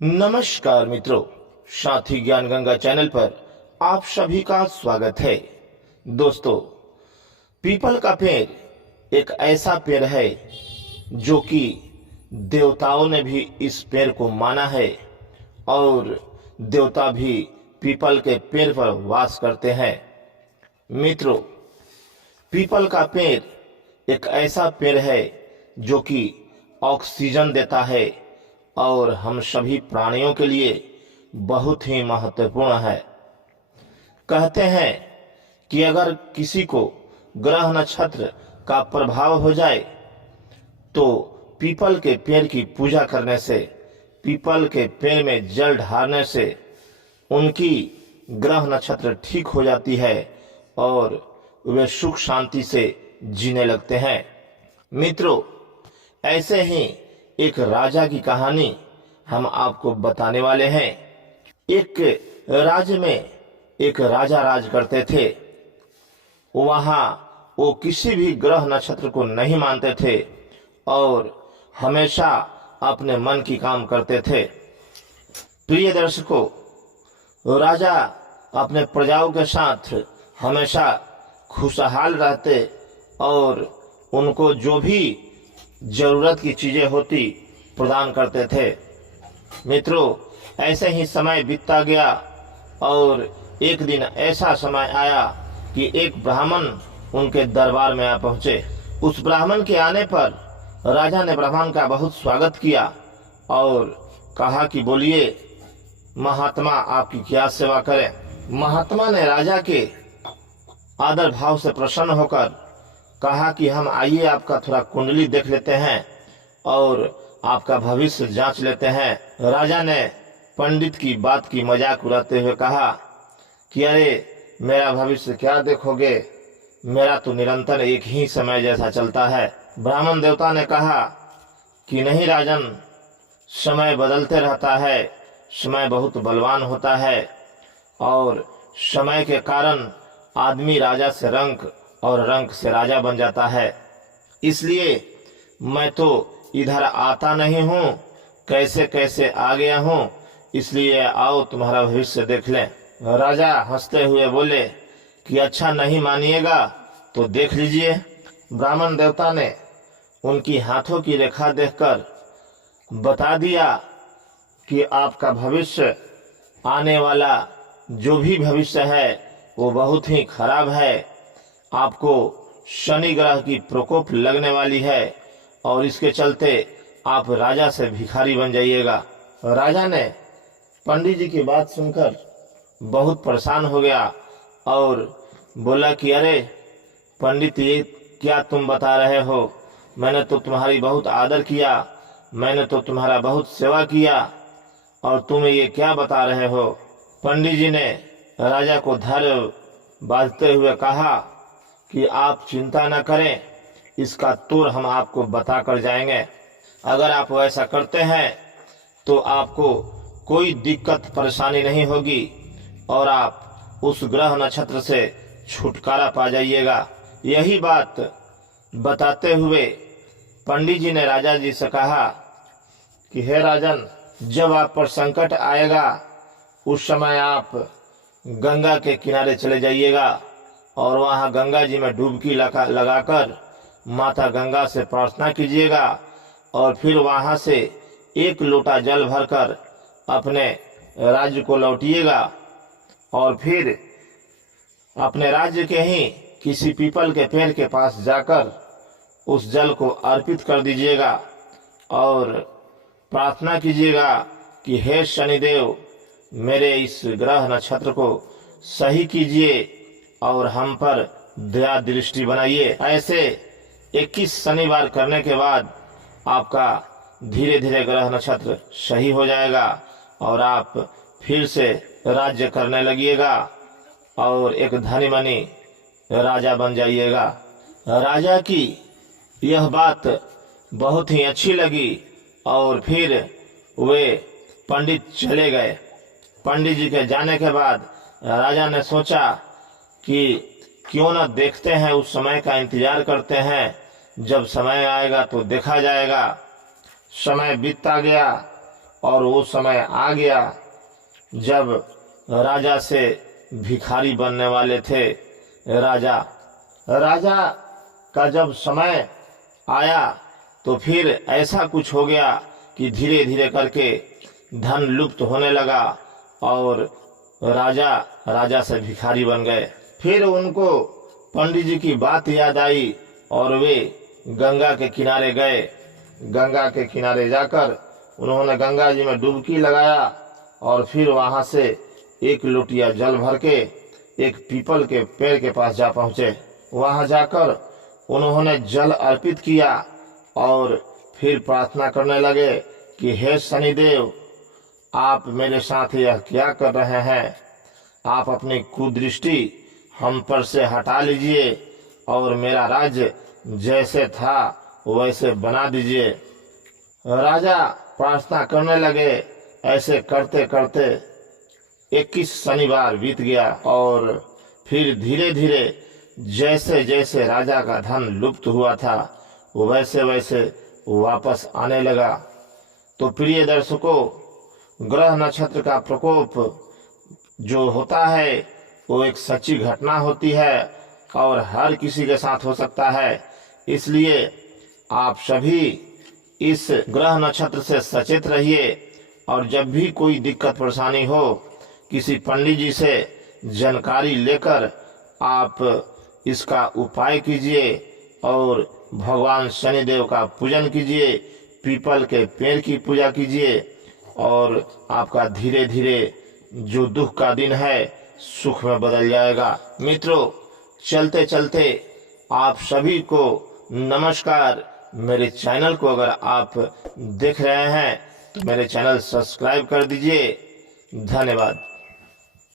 नमस्कार मित्रों, साथी ज्ञान गंगा चैनल पर आप सभी का स्वागत है। दोस्तों, पीपल का पेड़ एक ऐसा पेड़ है जो कि देवताओं ने भी इस पेड़ को माना है और देवता भी पीपल के पेड़ पर वास करते हैं। मित्रों, पीपल का पेड़ एक ऐसा पेड़ है जो कि ऑक्सीजन देता है और हम सभी प्राणियों के लिए बहुत ही महत्वपूर्ण है। कहते हैं कि अगर किसी को ग्रह नक्षत्र का प्रभाव हो जाए तो पीपल के पेड़ की पूजा करने से, पीपल के पेड़ में जल ढारने से उनकी ग्रह नक्षत्र ठीक हो जाती है और वे सुख शांति से जीने लगते हैं। मित्रों, ऐसे ही एक राजा की कहानी हम आपको बताने वाले हैं। एक राज्य में एक राजा राज करते थे। वहां वो किसी भी ग्रह नक्षत्र को नहीं मानते थे और हमेशा अपने मन की काम करते थे। प्रिय दर्शकों, राजा अपने प्रजाओं के साथ हमेशा खुशहाल रहते और उनको जो भी जरूरत की चीजें होती प्रदान करते थे। मित्रों, ऐसे ही समय बीतता गया और एक दिन ऐसा समय आया कि एक ब्राह्मण उनके दरबार में आ पहुंचे। उस ब्राह्मण के आने पर राजा ने ब्राह्मण का बहुत स्वागत किया और कहा कि बोलिए महात्मा, आपकी क्या सेवा करें। महात्मा ने राजा के आदर भाव से प्रसन्न होकर कहा कि हम आइए आपका थोड़ा कुंडली देख लेते हैं और आपका भविष्य जांच लेते हैं। राजा ने पंडित की बात की मजाक उड़ाते हुए कहा कि अरे मेरा भविष्य क्या देखोगे, मेरा तो निरंतर एक ही समय जैसा चलता है। ब्राह्मण देवता ने कहा कि नहीं राजन, समय बदलते रहता है, समय बहुत बलवान होता है और समय के कारण आदमी राजा से रंक और रंक से राजा बन जाता है। इसलिए मैं तो इधर आता नहीं हूँ, कैसे कैसे आ गया हूँ, इसलिए आओ तुम्हारा भविष्य देख लें। राजा हंसते हुए बोले कि अच्छा, नहीं मानिएगा तो देख लीजिए। ब्राह्मण देवता ने उनकी हाथों की रेखा देखकर बता दिया कि आपका भविष्य, आने वाला जो भी भविष्य है वो बहुत ही खराब है। आपको शनि ग्रह की प्रकोप लगने वाली है और इसके चलते आप राजा से भिखारी बन जाइएगा। राजा ने पंडित जी की बात सुनकर बहुत परेशान हो गया और बोला कि अरे पंडित, ये क्या तुम बता रहे हो, मैंने तो तुम्हारी बहुत आदर किया, मैंने तो तुम्हारा बहुत सेवा किया और तुम ये क्या बता रहे हो। पंडित जी ने राजा को धैर्य बांधते हुए कहा कि आप चिंता न करें, इसका तूर हम आपको बता कर जाएंगे। अगर आप वैसा करते हैं तो आपको कोई दिक्कत परेशानी नहीं होगी और आप उस ग्रह नक्षत्र से छुटकारा पा जाइएगा। यही बात बताते हुए पंडित जी ने राजा जी से कहा कि हे राजन, जब आप पर संकट आएगा उस समय आप गंगा के किनारे चले जाइएगा और वहां गंगा जी में डुबकी लगाकर माता गंगा से प्रार्थना कीजिएगा और फिर वहां से एक लोटा जल भरकर अपने राज्य को लौटिएगा और फिर अपने राज्य के ही किसी पीपल के पेड़ के पास जाकर उस जल को अर्पित कर दीजिएगा और प्रार्थना कीजिएगा कि हे शनिदेव, मेरे इस ग्रह नक्षत्र को सही कीजिए और हम पर दया दृष्टि बनाइए। ऐसे 21 शनिवार करने के बाद आपका धीरे धीरे ग्रह नक्षत्र सही हो जाएगा और आप फिर से राज्य करने लगिएगा और एक धनी मनी राजा बन जाइएगा। राजा की यह बात बहुत ही अच्छी लगी और फिर वे पंडित चले गए। पंडित जी के जाने के बाद राजा ने सोचा कि क्यों न देखते हैं, उस समय का इंतजार करते हैं, जब समय आएगा तो देखा जाएगा। समय बीतता गया और वो समय आ गया जब राजा से भिखारी बनने वाले थे। राजा का जब समय आया तो फिर ऐसा कुछ हो गया कि धीरे धीरे करके धन लुप्त होने लगा और राजा से भिखारी बन गए। फिर उनको पंडित जी की बात याद आई और वे गंगा के किनारे गए। गंगा के किनारे जाकर उन्होंने गंगा जी में डुबकी लगाया और फिर वहां से एक लोटिया जल भर के एक पीपल के पेड़ के पास जा पहुंचे। वहां जाकर उन्होंने जल अर्पित किया और फिर प्रार्थना करने लगे कि हे शनिदेव, आप मेरे साथ यह क्या कर रहे हैं? आप अपनी कुदृष्टि हम पर से हटा लीजिए और मेरा राज्य जैसे था वैसे बना दीजिए। राजा प्रार्थना करने लगे। ऐसे करते करते 21 शनिवार बीत गया और फिर धीरे धीरे जैसे जैसे राजा का धन लुप्त हुआ था वैसे वैसे वापस आने लगा। तो प्रिय दर्शकों, ग्रह नक्षत्र का प्रकोप जो होता है वो एक सच्ची घटना होती है और हर किसी के साथ हो सकता है। इसलिए आप सभी इस ग्रह नक्षत्र से सचेत रहिए और जब भी कोई दिक्कत परेशानी हो किसी पंडित जी से जानकारी लेकर आप इसका उपाय कीजिए और भगवान शनिदेव का पूजन कीजिए, पीपल के पेड़ की पूजा कीजिए और आपका धीरे धीरे जो दुख का दिन है सुख में बदल जाएगा। मित्रों, चलते चलते आप सभी को नमस्कार। मेरे चैनल को अगर आप देख रहे हैं तो मेरे चैनल सब्सक्राइब कर दीजिए। धन्यवाद।